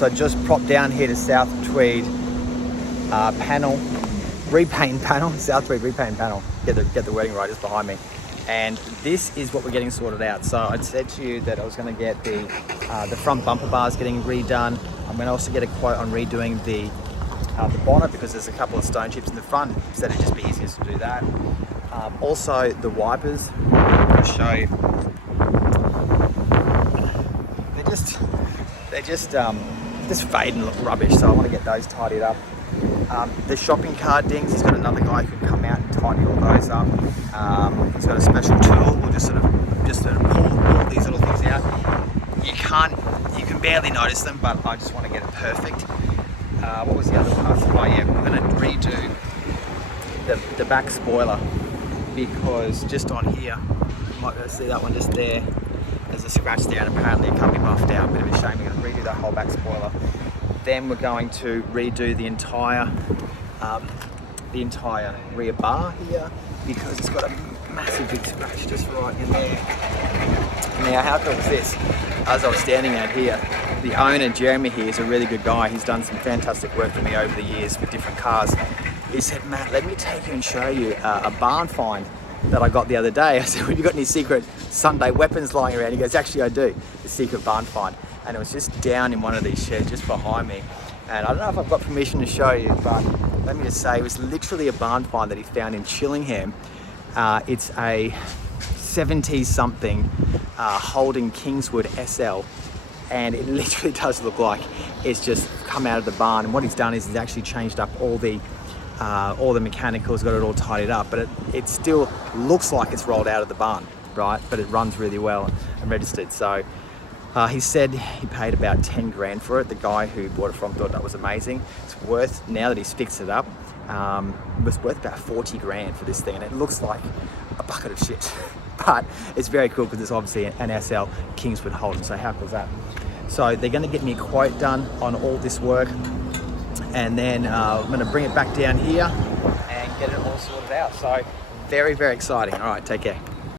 So just propped down here to South Tweed panel, repaint panel, South Tweed repaint panel. Get the wording right, just behind me. And this is what we're getting sorted out. So I'd said to you that I was going to get the front bumper bars getting redone. I'm going to also get a quote on redoing the bonnet, because there's a couple of stone chips in the front, so it'd just be easiest to do that. Also the wipers, I'll show you. They're just fade and look rubbish, so I want to get those tidied up. The shopping cart dings, he's got another guy who can come out and tidy all those up. He's got a special tool. We'll just sort of pull these little things out. You can barely notice them, but I just want to get it perfect. What was the other part? Oh yeah, we're going to redo the back spoiler, because just on here, you might be able to see that one just there. There's a scratch there, and apparently it can't be buffed out. Bit of a shame. We're going to redo that whole back spoiler. Then we're going to redo the entire rear bar here, because it's got a massive big scratch just right in there. Now, how cool is this? As I was standing out here, the owner, Jeremy here, is a really good guy. He's done some fantastic work for me over the years with different cars. He said, Matt, let me take you and show you a barn find that I got the other day. I said, have you got any secret Sunday weapons lying around? He goes, actually I do, the secret barn find. And it was just down in one of these sheds just behind me. And I don't know if I've got permission to show you, but let me just say, it was literally a barn find that he found in Chillingham. It's a 70 something Holden Kingswood SL. And it literally does look like it's just come out of the barn. And what he's done is he's actually changed up all the mechanicals, got it all tidied up, but it still looks like it's rolled out of the barn, right? But it runs really well and registered. So he said he paid about 10 grand for it. The guy who bought it from thought that was amazing. It's worth, now that he's fixed it up, it was worth about 40 grand for this thing, and it looks like a bucket of shit. But it's very cool because it's obviously an SL Kingswood Holden, so how cool is that? So they're going to get me a quote done on all this work, and then I'm going to bring it back down here and get it all sorted out. So very, very exciting. All right, take care.